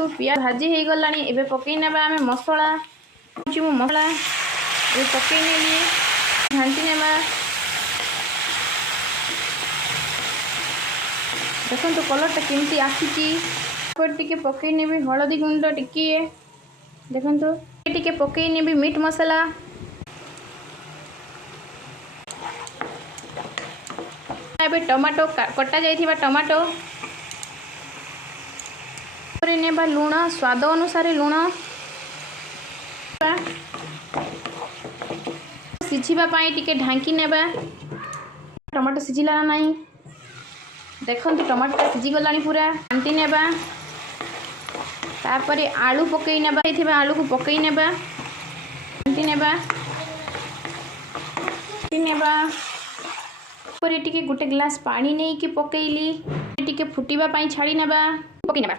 देखो पियाज भाजी हो गला। एबे पकई नेबा आमे मसला। मु मसला ये पकई नेली घांटी नेबा। देखो तो कलरटा केमती आसी। टिके पकई नेबी हलदी गुंड टिके। देखो तो टिके पकई नेबी मीट मसला। एबे टमाटो कटा जाइथिबा टमाटो नेबा। लुण स्वाद अनुसार लुण सिझिबा पाई टिके ढांकी नेबा। टमाटो सिझिला नहीं। देखो टमाटो सिझी गलानी पूरा घांटी नेबा। तापरे आलू पकई नेबा। आलू को पकई नेबा घांटी नेबा पर टिके गोटे ग्लास पानी नहीं कि पकईली टिके फुटीबा पाई छाड़ी नेबा। पकई नेबा